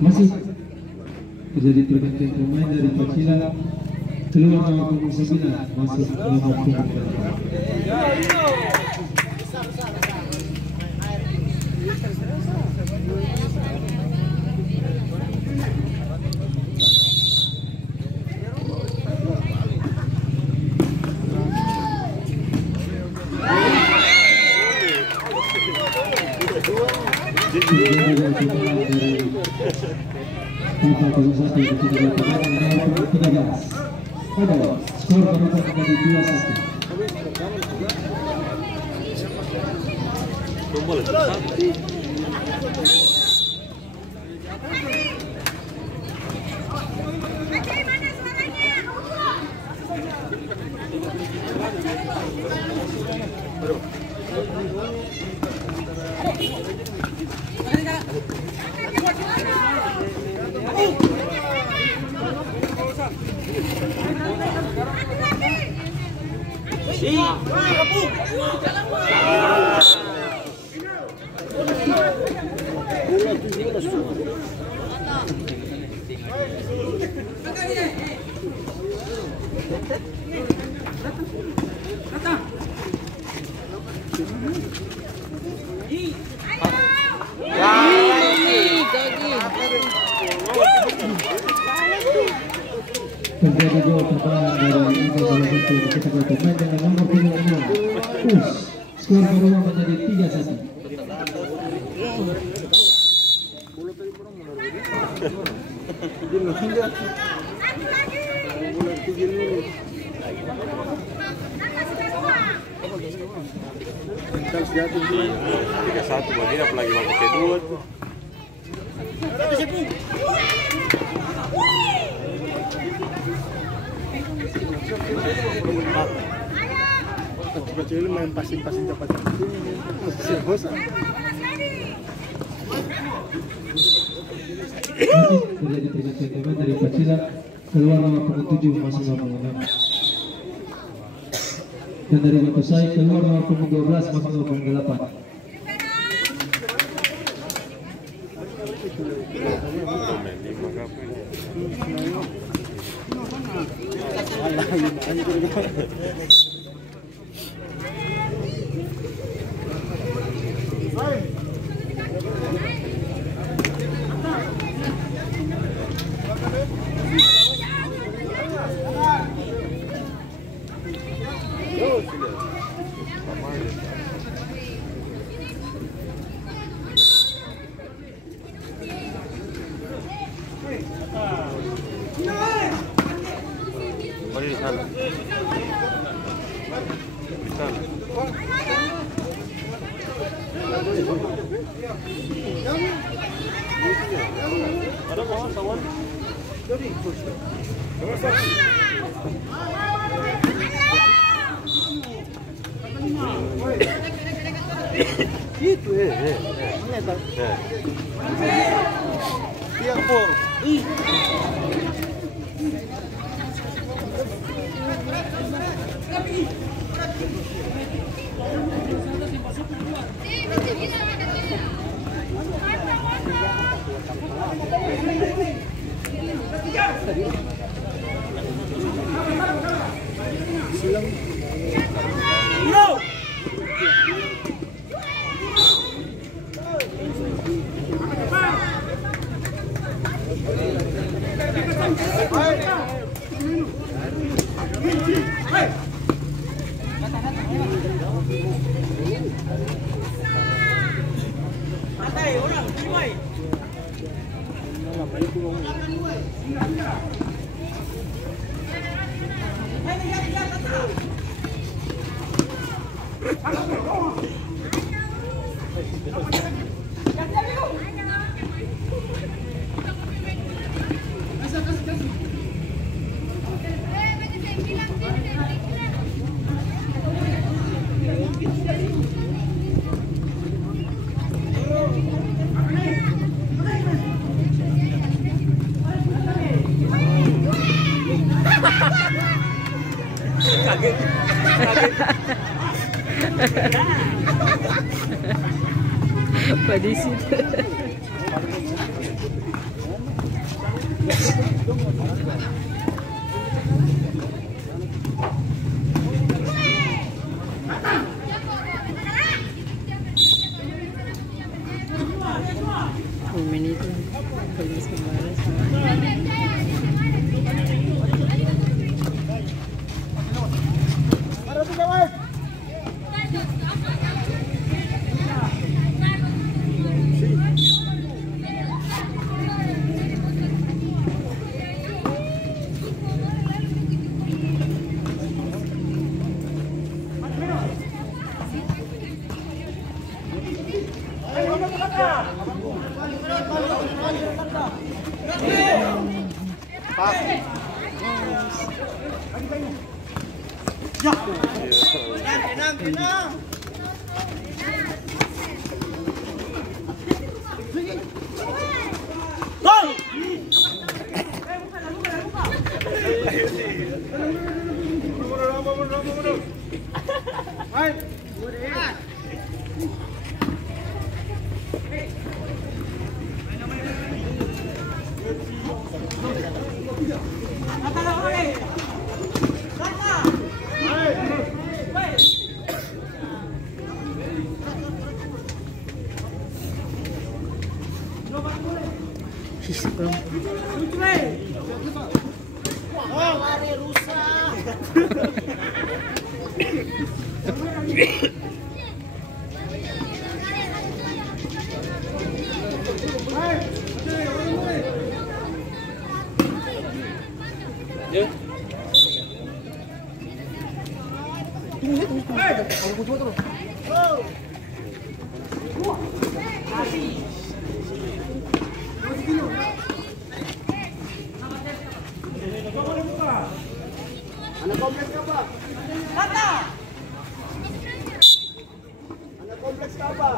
Masih terjadi pergantian pemain dari Pacila, keluar nomor punggung 9, masuk nomor punggung 8. Skor berubah menjadi 2-1. Terjadi gol pertahanan dari pemain dengan nomor 26. Skor berubah menjadi 3-1. Tiga satu begini apalagi mau pakai duit. Kecil-kecil main passing-passing dapat. Terjadi pergantian pemain dari Pacila, keluar nomor punggung 7, masuk nomor punggung 6. Dan dari Batusai keluar nomor punggung 12, masuk nomor punggung 8. Di sana. Di sana. Ada kawan kawan. Itu Tiang por. Apa di situ? Anak kompleks apa? Kata. Anak kompleks apa?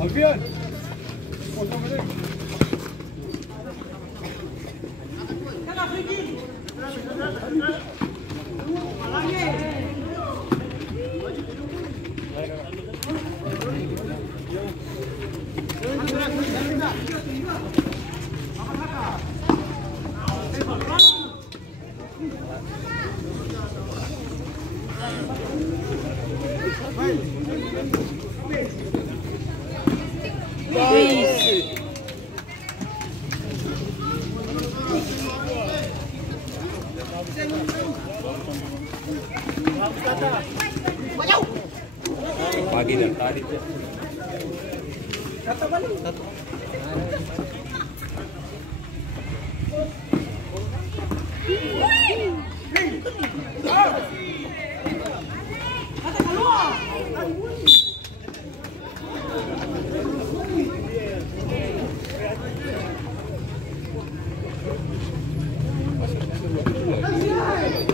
Alfian. Pagi dan tadi.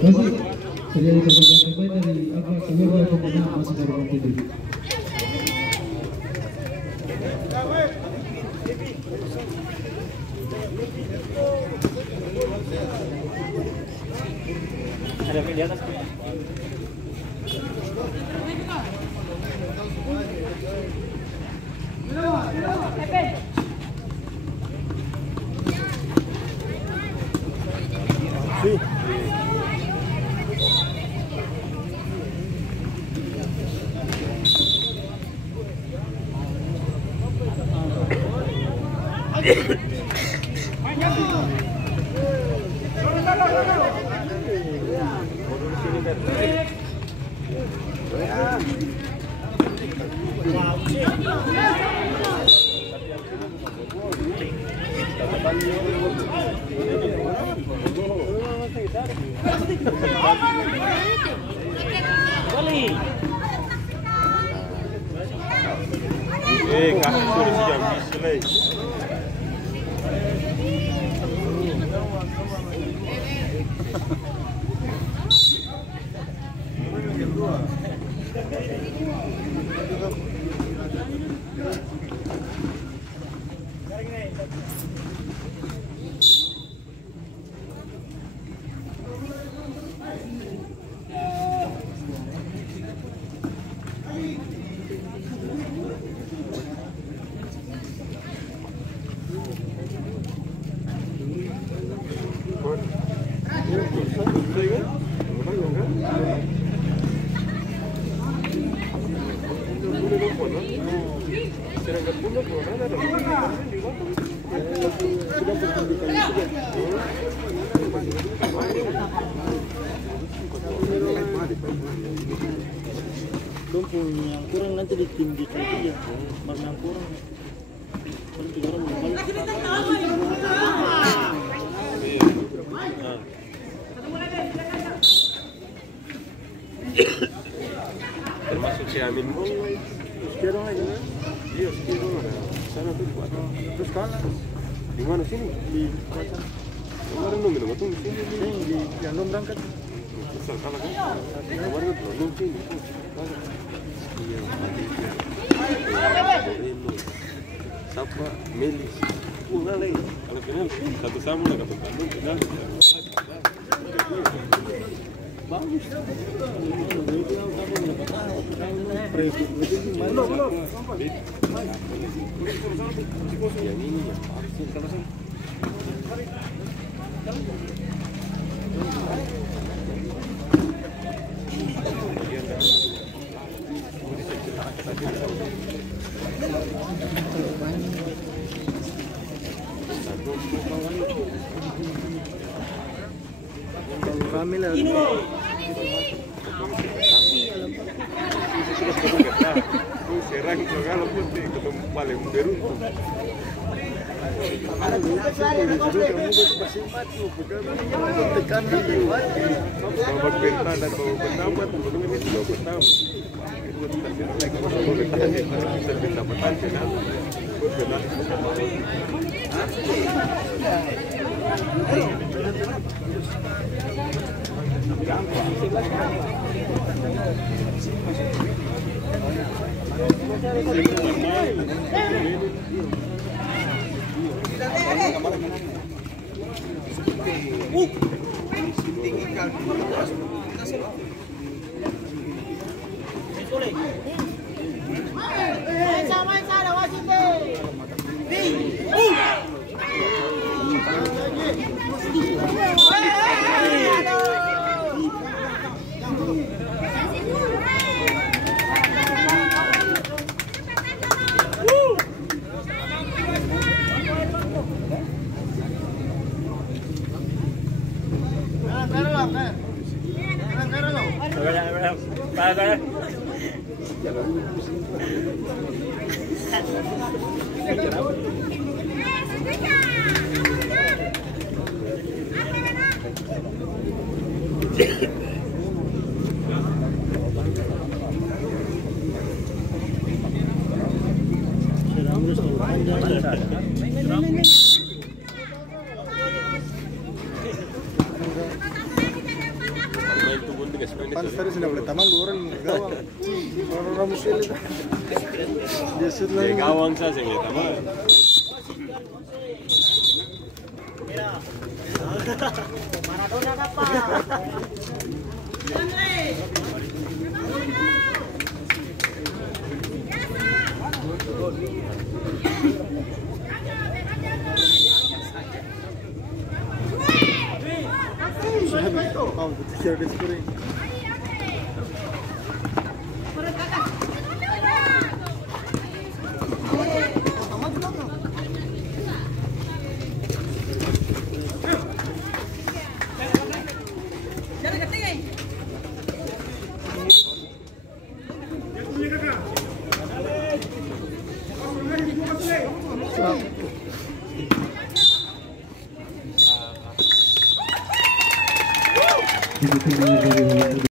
Masih terjadi perbedaan pemain dari kedua pemain masih dari Montpellier. Ada di atas. Kasur jam selai. Kumpul yang kurang nanti ditinggikan aja, mana yang kurang. Kalau 3 orang belum balik. Termasuk si Amin pun. Sekarang aja kan? Iya, sekarang ada. Sana tuh buat. Terus kalah Di mana sini? di kawasan Kemarin dong minum di sini. ini di yang belum berangkat. Besar kalah kan? Kemarin tuh belum sini. Iya, ini. Siapa? Melis. Ngalai. Kalau final satu sama lah kata Bandung final. Bagus. Yang ini ya harusnya kalau saya. Kami lah. Serang kalau putih ketemu paling beruntung. Bapak Penta dan Bapak Pertama sebelum ini sudah pertama. Bisa pendapatan channel. Panster sudah boleh taman 2 orang gawang. Orang musil itu. Dia shoot lagi. Gawang saja yang taman. Maradona dapat. Oh, share the screen. Ini